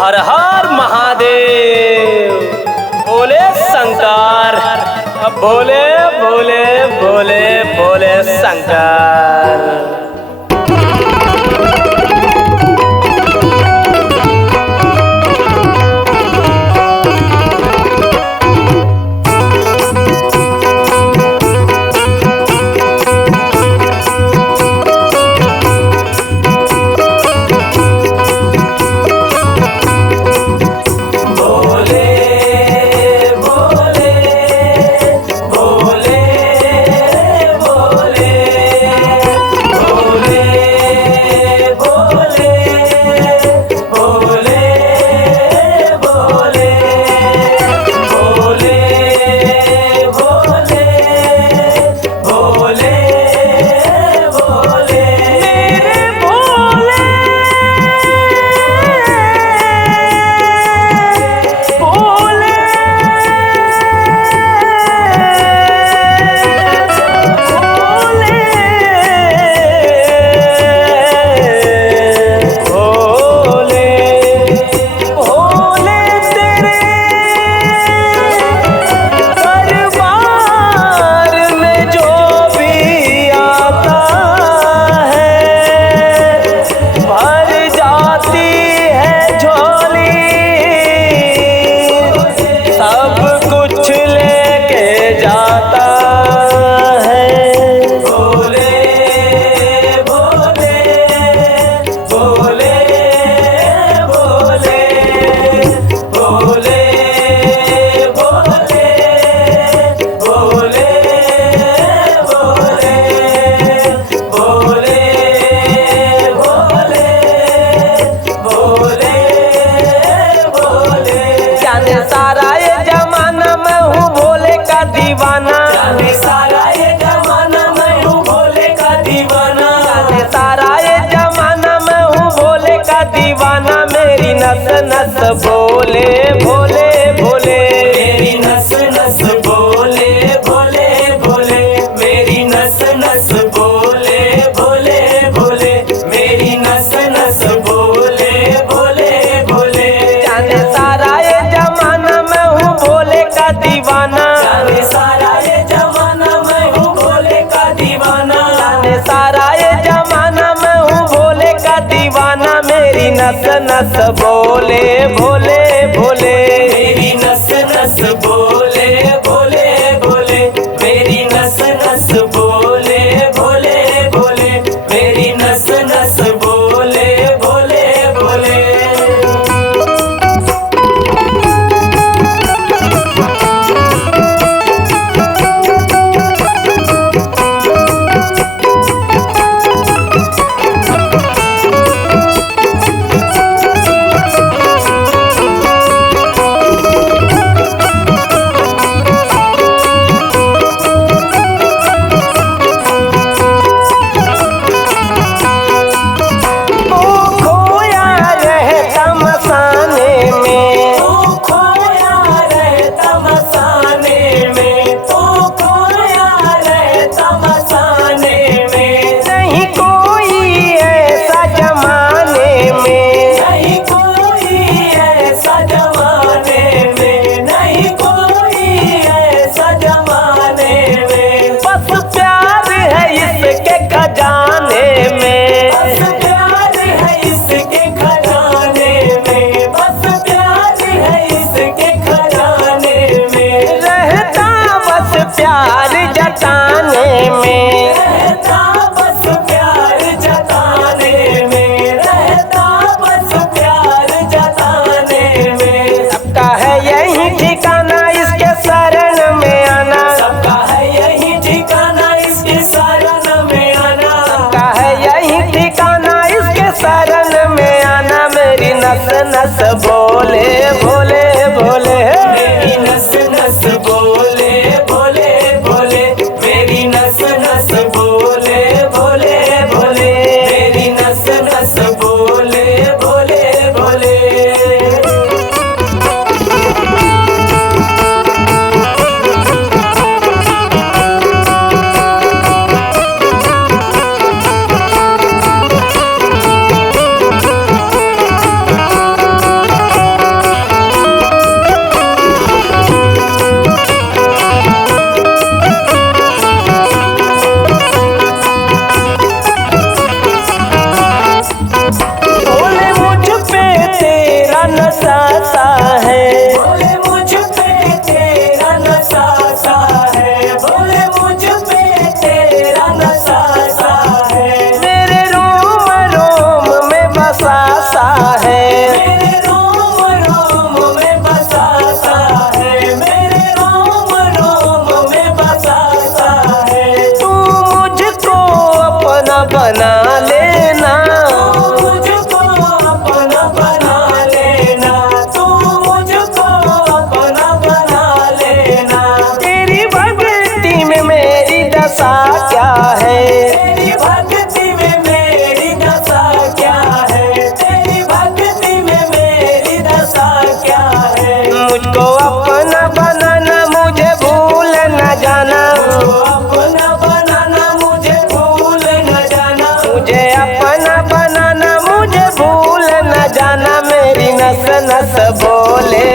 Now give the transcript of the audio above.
हर हर महादेव। बोले शंकर, बोले बोले बोले बोले शंकर। नस नस बोले भोले भोले, मेरी नस नस बोले भोले भोले, मेरी नस नस बोले भोले भोले, मेरी नस नस बोले भोले भोले। जाने सारा ये जमाना मैं हूँ भोले का दीवाना, जाने सारा ये जमाना मैं हूँ भोले का दीवाना, जाने सारा ये जमाना मैं हूँ भोले का दीवाना। मेरी नस नस बोले भोले भोले, मेरी नस नस बोले भोले भोले, मेरी नस नस बोले भोले भोले, मेरी नस नस बोले भोले भोले। नस बोले भोले भोले, मेरी नस नस बोले भोले भोले, मेरी नस नस बोले भोले भोले, मेरी नस नस बोले भोले भोले। बोले